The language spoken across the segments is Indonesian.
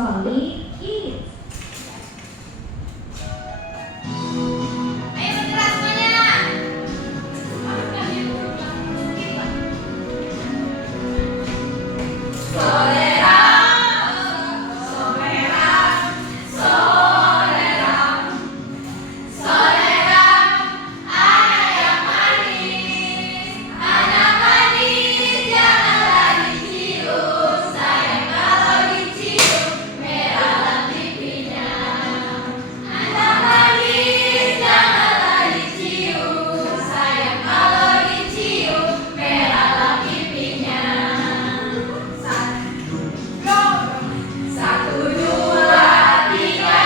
Solid Kids. Ayo bergerak semuanya. Solera, solera, solera, solera. Anak manis, janganlah dicium. Sayang kalau dicium, merahlah pipinya. Anak manis, janganlah dicium. Sayang kalau dicium, merahlah pipinya. Satu, dua, tiga,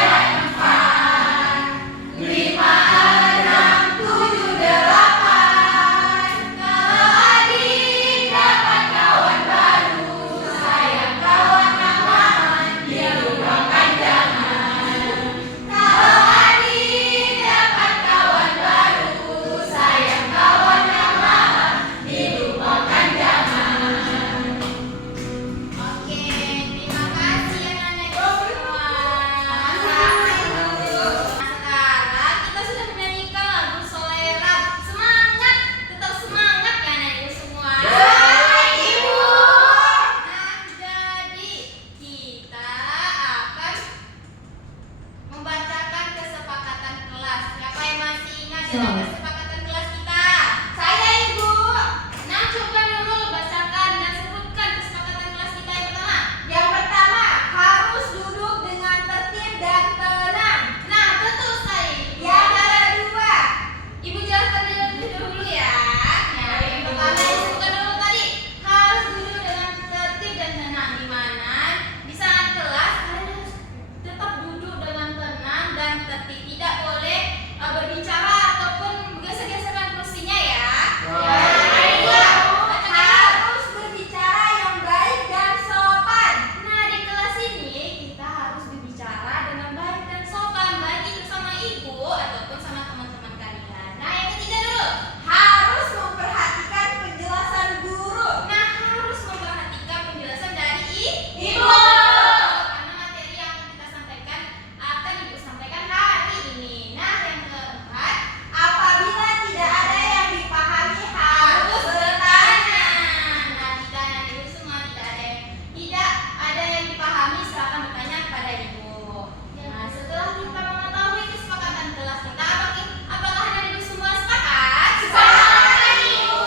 empat, lima, enam, tujuh, delapan. Kalau adik dapat kawan baru, sayang kawan aman, dia lupakan jangan. Kalau adik dapat kawan baru, sayang kawan aman, dilupakan jangan. Oke, terima kasih anak-anak semua. Sekarang kita sudah menyanyikan lagu Solera. Semangat, tetap semangat ya anak-anak semua. Baik, Ibu. Nah, jadi kita akan membacakan kesepakatan kelas. Siapa yang masih ingat dengan kesepakatan kelas kita? Saya, Ibu. Nah, coba dulu bacakan dan sebutkan kesepakatan kelas kita yang pertama. Yang pertama, harus duduk dengan tertib dan tenang. Nah, betul sekali. Yang kedua, Ibu jelaskan dulu ya. Nah, yang pertama yang disebutkan dulu tadi, harus duduk dengan tertib dan tenang. Di mana di saat kelas kalian harus tetap duduk dengan tenang dan tertib. Tidak boleh berbicara ataupun geser-geseran kursinya ya. Yang kedua, harus berbicara yang baik dan sopan. Nah, di kelas ini kita harus berbicara dengan baik dan sopan, baik itu sama ibu ataupun sama teman-teman kalian. Nah, yang ketiga dulu, harus memperhatikan penjelasan guru. Nah, harus memperhatikan penjelasan dari ibu. Karena materi yang kita sampaikan akan ibu sampaikan hari ini. Nah, yang keempat, apabila tidak ada yang dipahami harus bertanya. Nah, jika anak ibu semua tidak ada yang dipahami, silakan bertanya kepada ibu. Nah, setelah kita mengetahui kesepakatan kelas kita, apakah anak ibu semua sepakat? Sepakat, Ibu.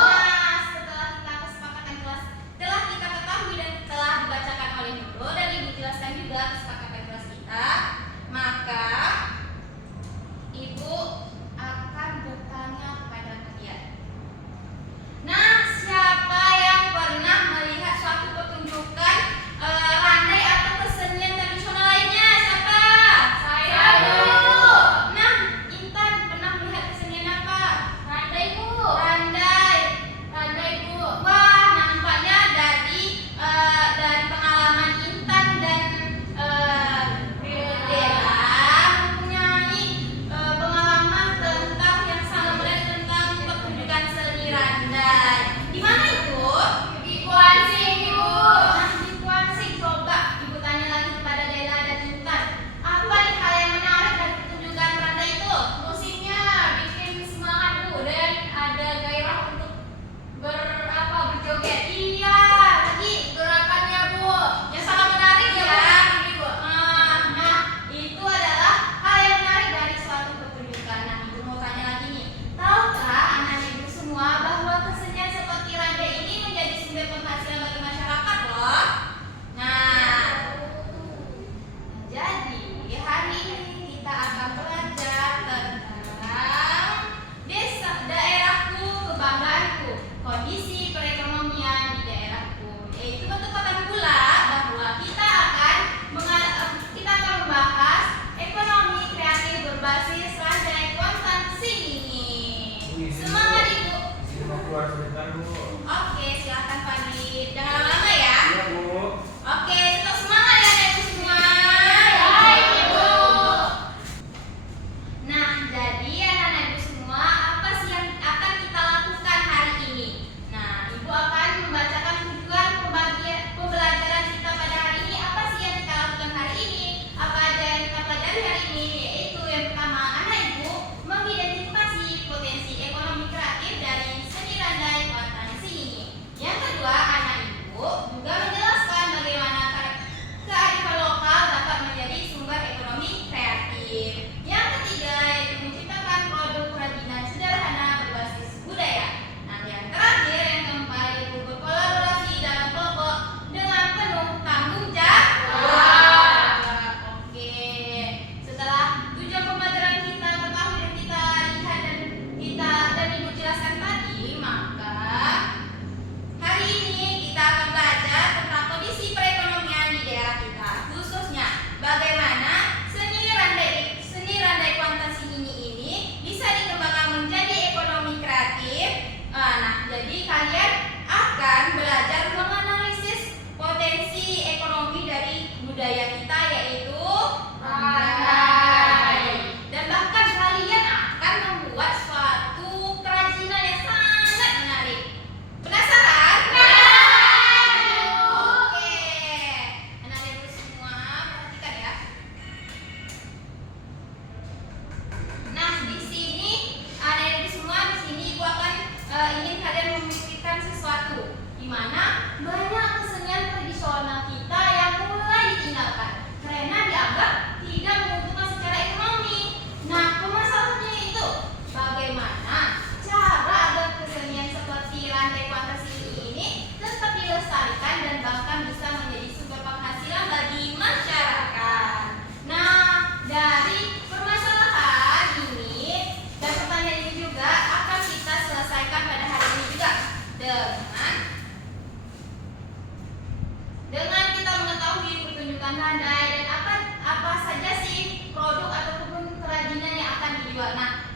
Nah, setelah kita kesepakatan kelas telah kita ketahui dan telah dibacakan oleh guru dan ibu jelaskan juga kesepakatan kelas kita, maka ibu akan bertanya kepada kalian. Nah, siapa yang pernah melihat suatu pertunjukan randai atau kesenian tradisional lainnya? Siapa? Saya dulu. Nah, Intan pernah melihat kesenian apa? Randai, Bu. Randai, Bu. Wah, nampaknya dari pengalaman Intan dan Dela mempunyai pengalaman tentang yang sangat menarik tentang pertunjukan seni randai. Di mana itu? Di Kuansing, Ibu. Nah, di Kuansing coba ibu tanya lagi kepada Dela dan Intan. Apa nih hal yang menarik dari pertunjukan randai itu? Musiknya bikin semangat, Bu, dan ada gairah untuk berjoget. Iya, lagi gerakannya, Bu, yang sangat menarik ya. Nah, itu adalah hal yang menarik dari suatu pertunjukan. Nah, ibu mau tanya lagi nih, tahukah anak ibu semua bahwa kesenian seperti randai ini menjadi sumber penghasilan bagi masyarakat loh? Nah, jadi hari ini kita akan belajar tentang daerahku kebanggaanku, kondisi perekonomian di daerahku. Yaitu bertepatan pula bahwa kita akan membahas ekonomi kreatif berbasis randai Kuansing ini. Semangat, Ibu. Keluar sebentar, Bu. Oke, silakan Fadil. Jangan lama-lama ya. Iya, Bu. Oke, tetap semangat ya anak ibu semua. Baik, Ibu. Nah, jadi anak-anak ibu semua, apa sih yang akan kita lakukan hari ini? Nah, ibu akan membacakan tujuan pembelajaran kita pada hari ini. Apa sih yang kita lakukan?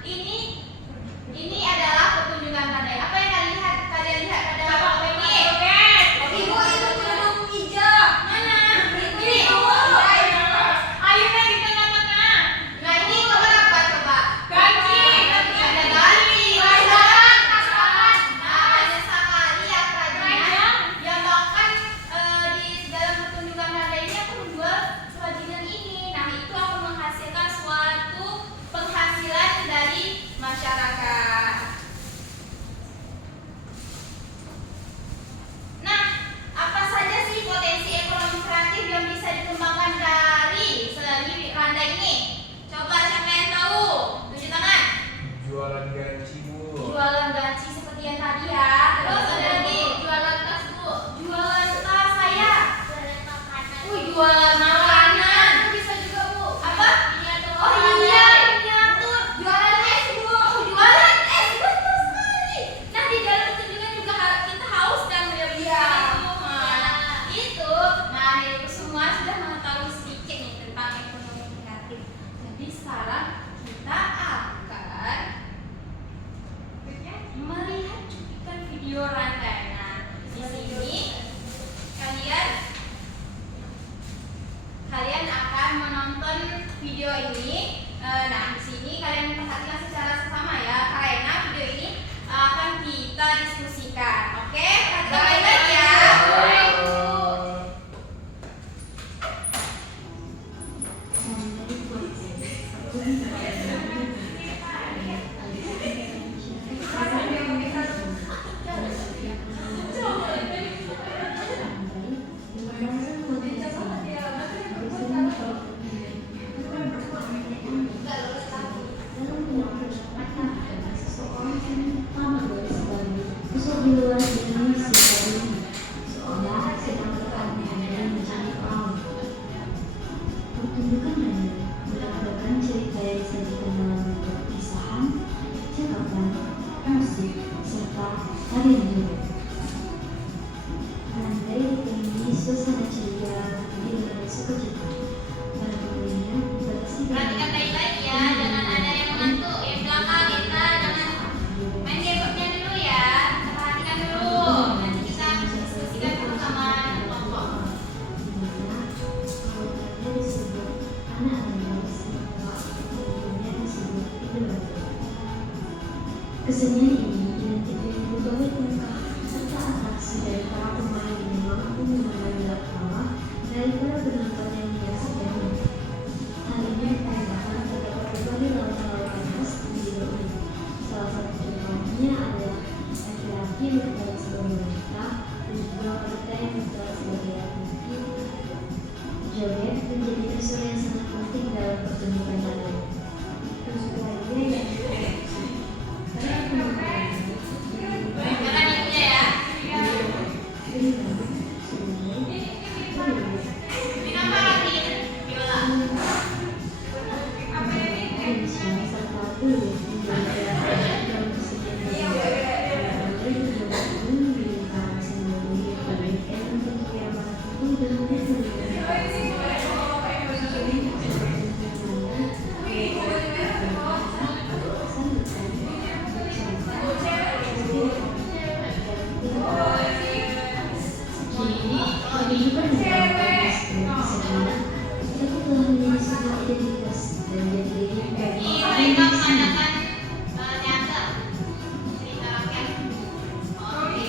ini adalah pertunjukan pandai. Apa yang kalian lihat pada foto ini? Ibu itu kerudung hijau. Mana? Ini ayunan di tengah-tengah. Nah ini gambar apa coba? Gaji. Ada gaji. Banyak sekali ya kerajinan yang bahkan di dalam pertunjukan pandai ini aku menjual kerajinan ini. Nah itu akan menghasilkan suatu penghasilan dari masyarakat. Nah, apa saja sih potensi ekonomi kreatif yang bisa dikembangkan dari seni pandai ini? Coba siapa yang tahu? Tunjuk tangan. Jualan gaji, Bu. Jualan gaji seperti yang tadi ya. Terus ada lagi jualan tas, Bu. Jualan tas saya. Jualan makanan. Bisa juga, Bu. Apa? Oh iya, miniatur. Jualan es, Bu. Jualan es, betul sekali. Nah di dalam pertunjukan juga kita haus dan melihat itu. Nah itu semua sudah mengetahui sedikit nih tentang ekonomi kreatif. Jadi sekarang kita akan melihat cuplikan video rantai. Nah di sini kalian akan menonton video ini. Nah di sini kalian perhatikan secara seksama ya, karena video ini akan kita diskusikan. Oke, perhatikan baik-baik ya. Pertunjukan pandai menampilkan cerita yang disajikan dalam bentuk kisahan, catatan, musik, serta tarian juga. Pandai dipenuhi suasana ceria, dan sukacita. Para pemainnya dibatasi Perhatikan baik-baik ya, jangan ada yang mengantuk. Yang belakang kita jangan main gamenya dulu ya. Kita perhatikan dulu. Nanti kita diskusikan bersama kelompok. Kesenian ini identik dengan berbagai tingkah serta atraksi dari para pemain yang mampu menarik tawa dari para penonton yang menyaksikannya. Hal ini ditambahkan terdapat berbagai lawan-lawan khas di video ini. Salah satu contohnya adalah laki-laki yang berperan sebagai wanita dan juga wanita yang berperan sebagai laki-laki. Joget menjadi unsur yang sangat penting dalam pertunjukan tadi. Unsur lainnya yang Jangan ibunya ya. Kenapa lagi? Biola. Ini mereka mengadakan teater cerita rakyat. Oke.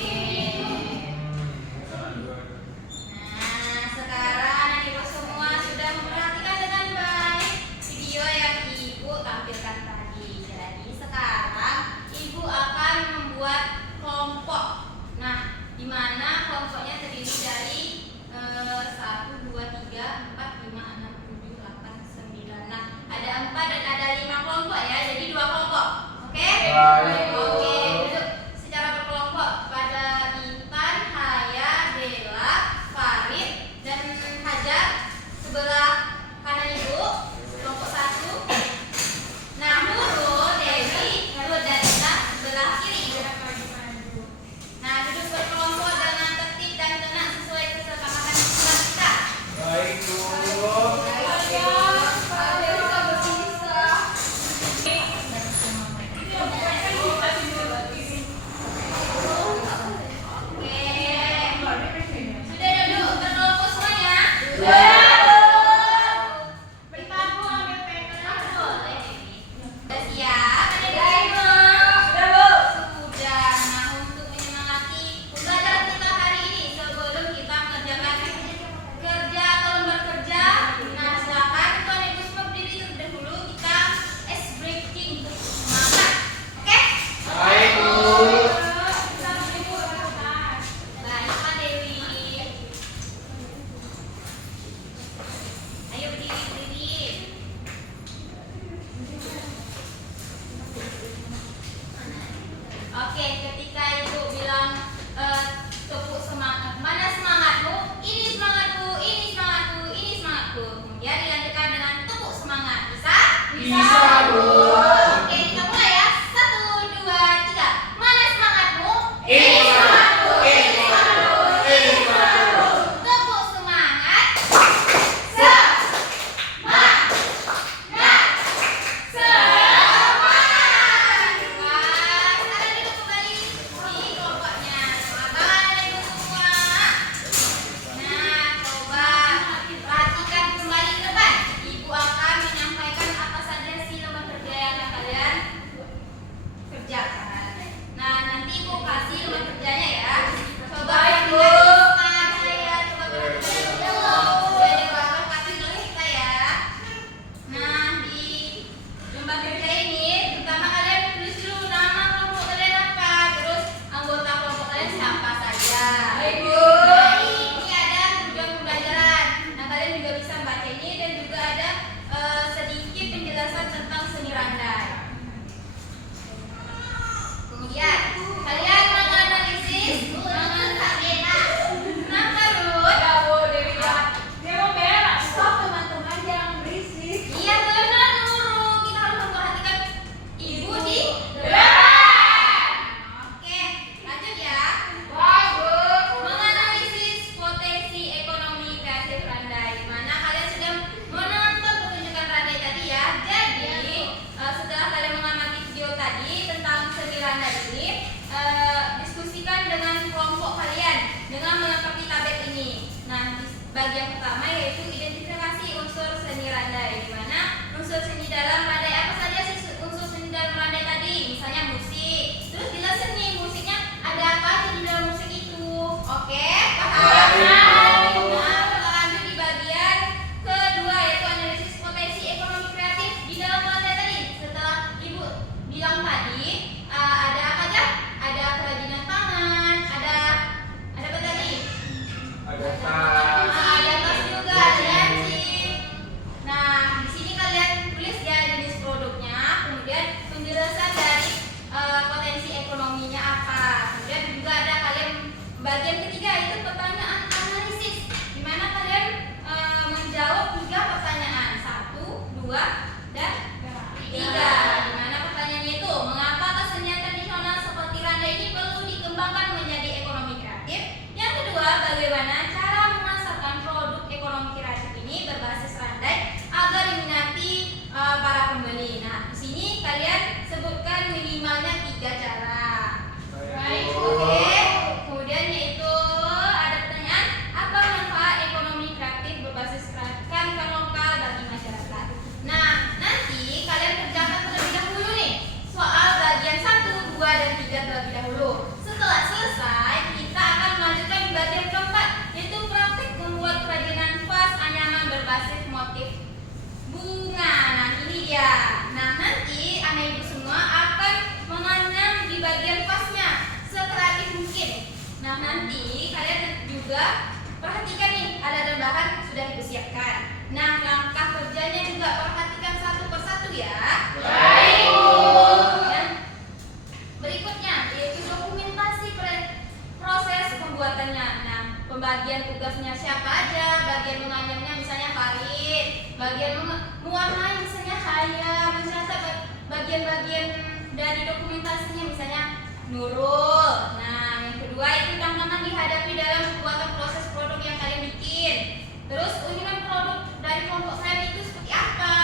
Nah, sekarang ibu semua sudah memperhatikan dengan baik video yang ibu tampilkan tadi. Jadi sekarang ibu akan membuat kelompok. Nah, di mana kelompoknya terdiri dari 1, 2, 3, 4, 5, 6, 7, 8, 9. Nah, ada 4 dan ada 5 kelompok ya. tas. Ada tas juga, ada lancing. Nah, di sini kalian tulis ya jenis produknya, kemudian penjelasan dari potensi ekonominya apa. Kemudian juga ada kalian bagian ketiga itu pertanyaan analisis, di mana kalian menjawab 3 pertanyaan, 1, 2, dan 3. Di mana pertanyaannya itu, mengapa kesenian tradisional seperti randai ini perlu dikembangkan menjadi ekonomi kreatif? Yang kedua, bagaimana cara memasarkan produk ekonomi kreatif ini berbasis randai agar diminati para pembeli. Nah, di sini kalian sebutkan minimalnya 3 cara. Baik, Bu. Oke. Kemudian yaitu ada pertanyaan, apa manfaat ekonomi kreatif berbasis kearifan lokal bagi masyarakat? Nah, nanti kalian kerjakan terlebih dahulu nih soal bagian 1, 2, dan 3 terlebih dahulu. Setelah selesai, kita akan melanjutkan di bagian keempat, yaitu praktik membuat kerajinan vas anyaman berbasis motif bunga. Nah, ini dia. Nah, nanti anak ibu semua akan menganyam di bagian vasnya sekreatif mungkin. Nah, nanti kalian juga perhatikan nih, alat dan bahan sudah ibu siapkan. Nah, langkah kerjanya juga perhatikan satu persatu ya. Baik, Bu. Dan berikutnya yaitu dokumentasi proses pembuatannya. Nah, pembagian tugasnya siapa aja, bagian menganyamnya misalnya Farid, bagian mewarnai misalnya Haya, mencatat bagian-bagian dari dokumentasinya misalnya Nurul. Nah, yang kedua itu tantangan dihadapi dalam pembuatan proses produk yang kalian bikin. Terus ujian produk dari kelompok saya itu seperti apa?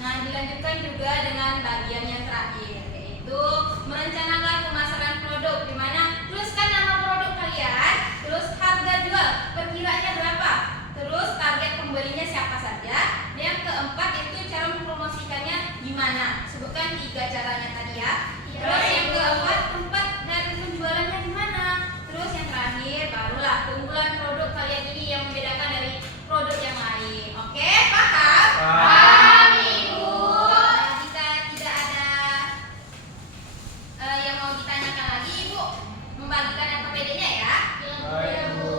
Nah, dilanjutkan juga dengan bagian yang terakhir, yaitu merencanakan pemasaran produk, di mana tuliskan nama produk kalian, terus harga jual perkiranya berapa, terus target pembelinya siapa saja. Dan yang keempat itu cara mempromosikannya gimana. Sebutkan 3 caranya tadi ya. Terus yang keempat tempat dan penjualannya di mana. Terus yang terakhir barulah keunggulan produk kalian ini yang membedakan dari produk yang lain. Oke, paham? Paham, Ibu. Nah, jika tidak ada yang mau ditanyakan lagi, Ibu membagikan RKPD-nya ya. Baik, Bu.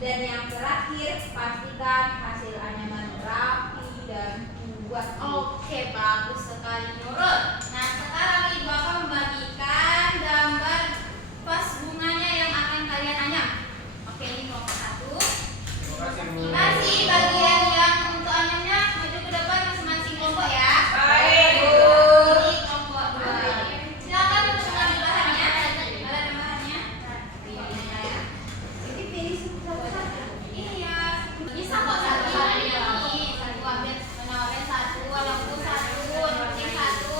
Dan yang terakhir, pastikan hasil anyaman rapi dan kuat. Oke, bagus sekali Nurul. Nah, sekarang Ibu akan membagikan gambar vas bunganya yang akan kalian anyam. Oke, ini kelompok 1. Terima kasih, Bu. Terima kasih bagian yang untuk anyamnya maju ke depan masing-masing kelompok ya. Baik, Bu. Ini kelompok 2. Silakan untuk mengambil bahannya. Ada bahannya. Pilih ya. Ini pilih satu-satu. Ini ya. Bisa kok satu ini. Satu ambil warna satu, warna satu, penting satu.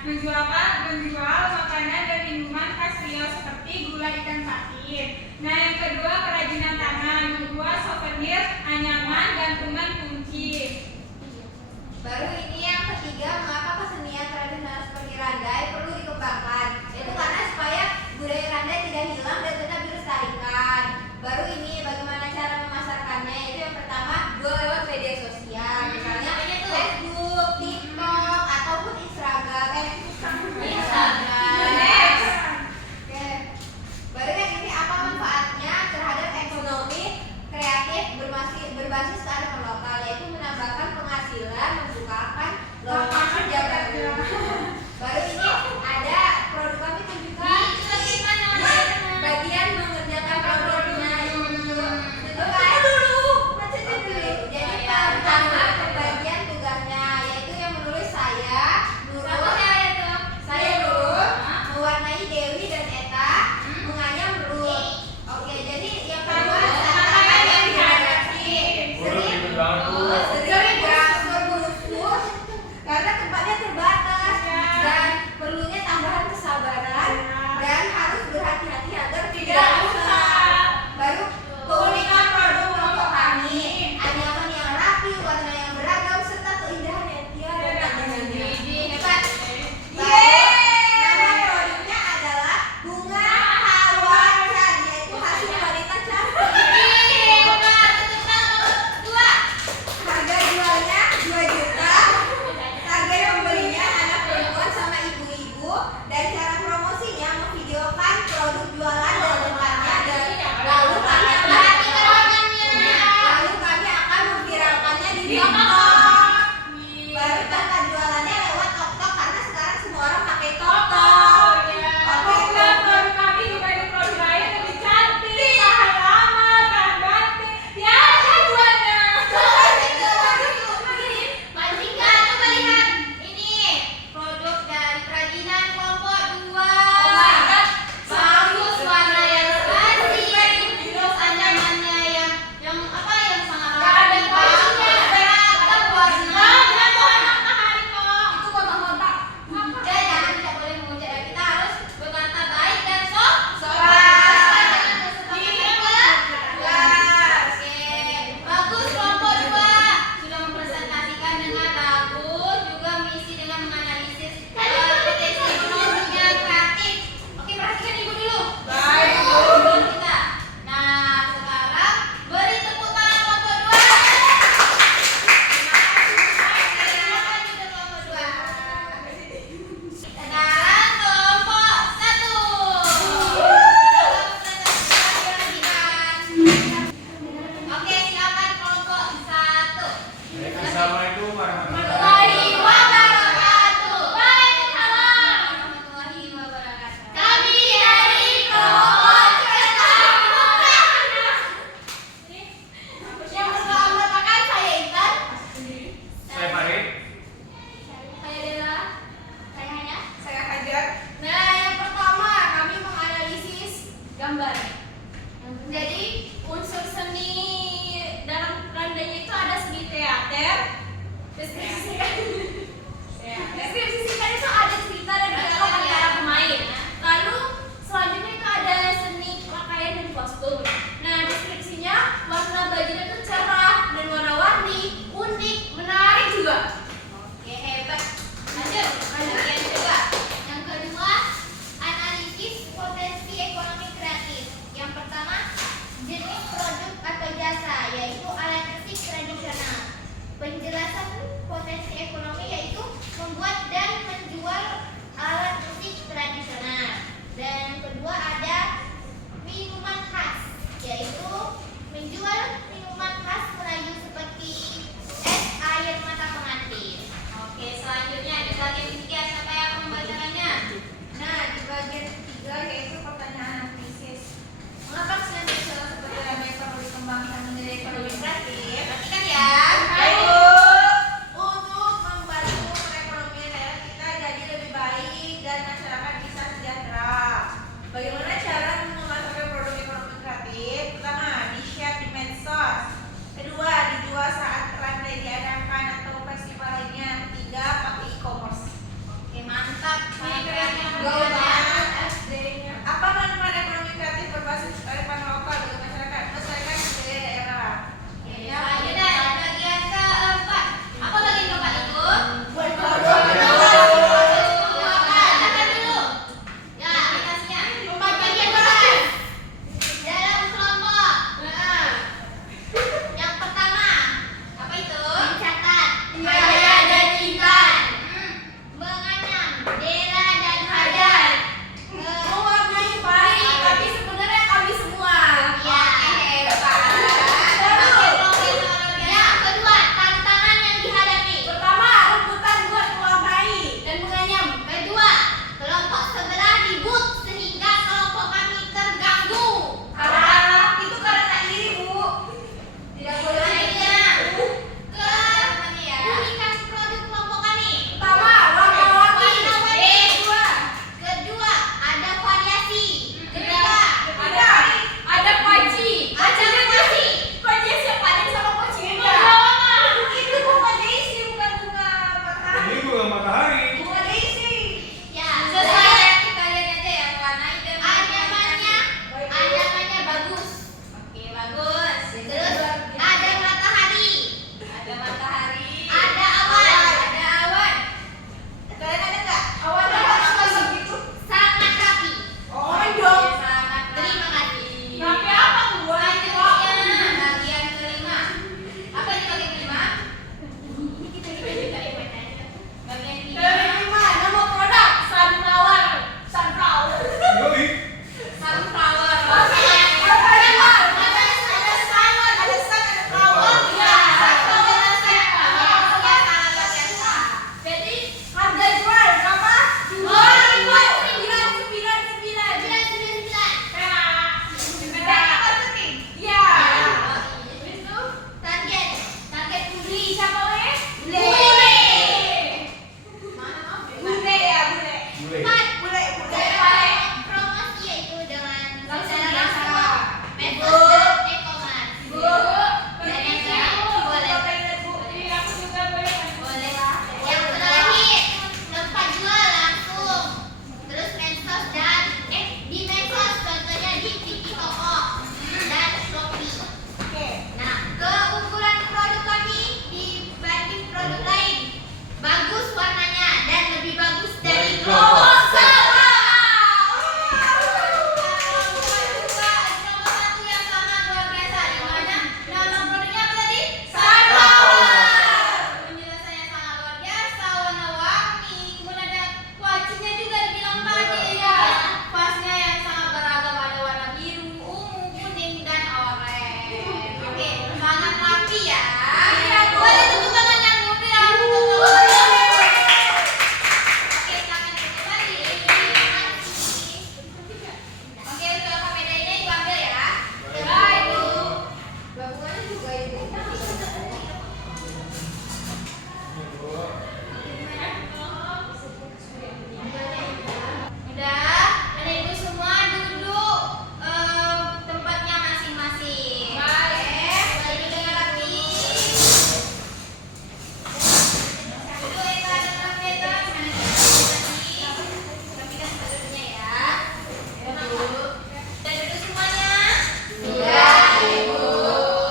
menjual makanan dan minuman khas Riau seperti gula ikan patin. Nah, yang kedua kerajinan tangan, membuat souvenir, anyaman, gantungan kunci. Baru ini yang ketiga, mengapa kesenian tradisional seperti randai perlu dikembangkan? Itu karena supaya budaya randai tidak hilang dan tetap dilestarikan. Baru ini bagaimana cara memasarkannya? Yaitu yang pertama, jual lewat media sosial, misalnya Facebook, TikTok, ataupun Instagram. Oke. Baru yang ini apa manfaatnya terhadap ekonomi kreatif berbasis kearifan lokal, yaitu menambahkan penghasilan, membukakan lapangan kerja baru. Baru Gaulnya. Apa manfaat ekonomi kreatif berbasis kearifan lokal bagi masyarakat? Melestarikan budaya daerah. Ya, lanjut deh. Bagian keempat. Apa bagian keempat itu? Bacakan dulu. Ya, aplikasinya. Bagian keempat. Dalam kelompok. Yang pertama, apa itu? Mencatat. Haya dan Intan. Menganyam. Dela dan Hajar. Mewarnai pari, tapi sebenarnya kami semua. Ya, hebat. Yang kedua, tantangan yang dihadapi. Pertama, rebutan buat mewarnai dan menganyam. Kedua, kelompok sebelah ribut sehingga kelompok kami terganggu. Itu karena iri, Bu. Tidak boleh Selanjutnya, keunikan produk kelompok kami. Pertama, warna-warni. Warna-warni. Kedua, Kedua, ada variasi. Ketiga, ada kuaci. ada variasi. Kuaci siapa ada sama kuaci enggak? Itu bunga Daisy bukan bunga matahari. Ini bunga matahari. Bunga Daisy. Ya, Sesuai kalian aja yang warnai dan anyamannya bagus. Oke, bagus. Terus ada matahari. Ada matahari. Ada awan. Ada awan. Kalian ada nggak? Awan apa gitu? Sangat rapi. Oh, dong. Sangat terima kasih. Tapi apa Bu? Selanjutnya, bagian kelima. Apa itu bagian kelima? Bagian kelima. Nama produk sunflower. Sunflower. Yoi. Sunflower. Jadi harga jual berapa? 2.999. Iya. Target beli siapa weh? Bule. Mana Bule ya, bule. Bule. Bule. promosi yaitu dengan Langsung cara biasa. metode e-commerce. Bu. Dan yang terakhir, boleh. Iya, aku juga boleh. Boleh. Yang terakhir, tempat jual langsung. Terus medsos dan di medsos contohnya di Tiki Toko dan Shopee. Oke. Nah, keunggulan produk kami dibanding produk lain, bagus warnanya dan lebih bagus dari Dari kelompok kelompok sebelah. Nomor satu yang sangat luar biasa, di mana nama produknya apa tadi? Sunflower. Penjelasannya sangat luar biasa, warna-warni, kemudian ada kuacinya juga dibilang tadi. Pasnya yang sangat beragam, ada warna biru, ungu, kuning, dan oranye. Oke, sangat rapi ya. Boleh tepuk tangan yang meriah untuk kelompok. Oke, silakan kembali. Oke, untuk KPD-nya Ibu ambil ya. Baik, Bu. Gabungannya juga Ibu. Udah, ada Ibu semua duduk tempatnya masing-masing. Baik, balik dengan rapi. Duduk Eka dan Rafeta, mana tadi? Rapikan duduknya ya. Udah duduk semuanya? Iya, Ibu.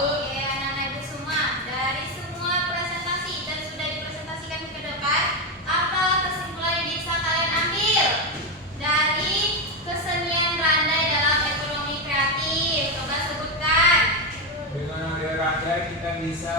Oke, anak-anak Ibu semua, dari semua presentasi dan sudah dipresentasikan ke depan, apa kesimpulan yang bisa kalian ambil dari kesenian Randai dalam ekonomi kreatif? Coba sebutkan. Dengan ada Randai kita bisa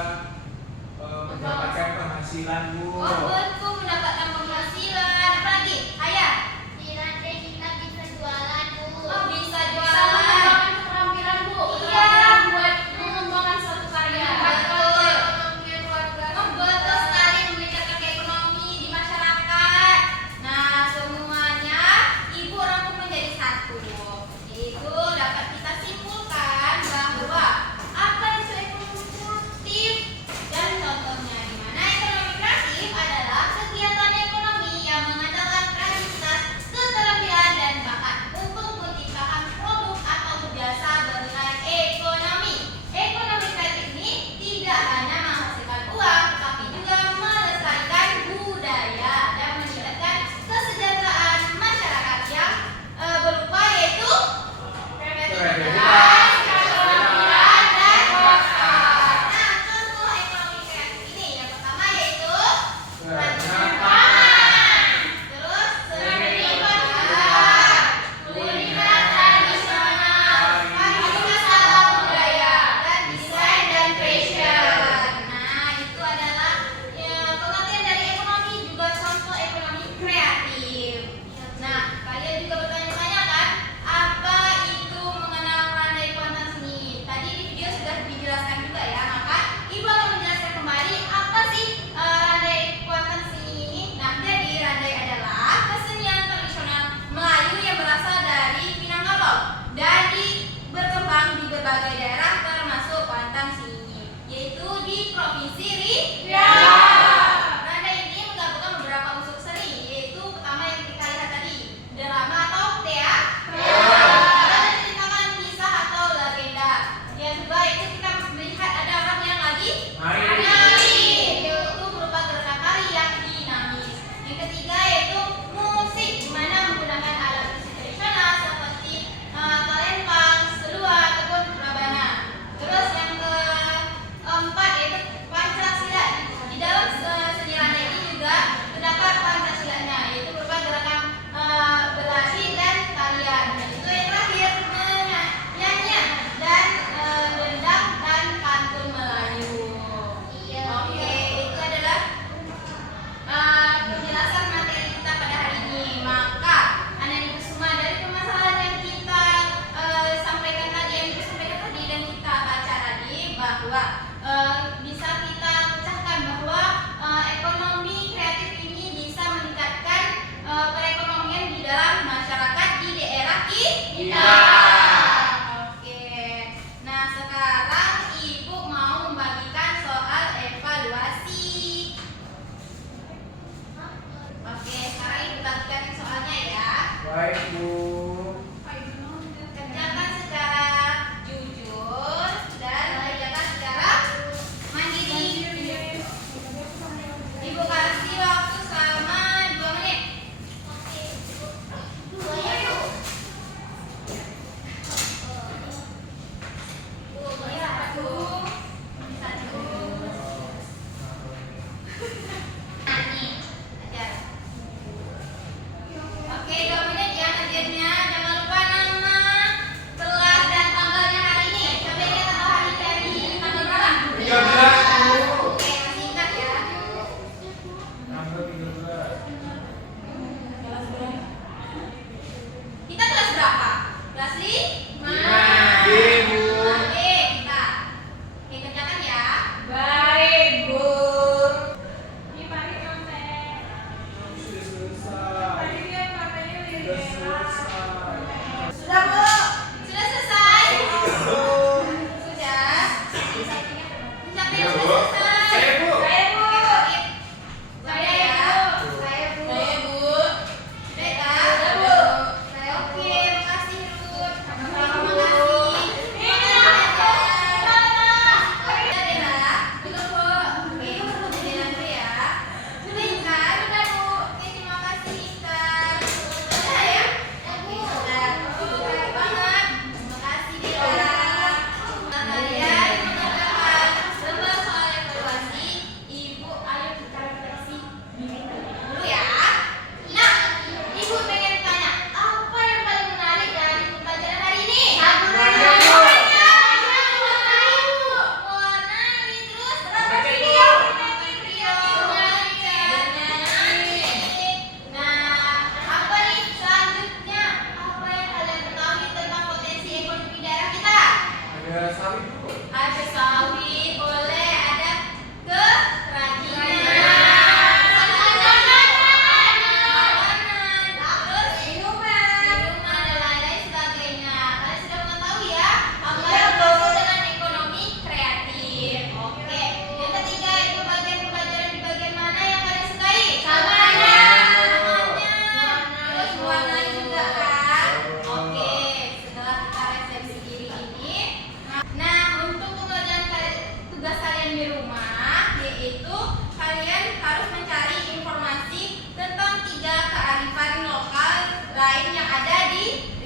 mendapatkan penghasilan, Bu. Oh, betul, mendapatkan penghasilan. Apa lagi? Ayah? Di rantai kita bisa jualan, Bu. Oh, bisa Bisa jualan. mengembangkan keterampilan, Bu. Iya. Keterampilan buat mengembangkan suatu karya. Betul. Ekonomi keluarga. Oh, betul sekali, meningkatkan ekonomi di masyarakat. Nah, semuanya Ibu rangkum menjadi satu. Itu dapat kita simpulkan bahwa apa itu ekonomi kreatif dan contohnya di mana ekonomi kreatif adalah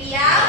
Riau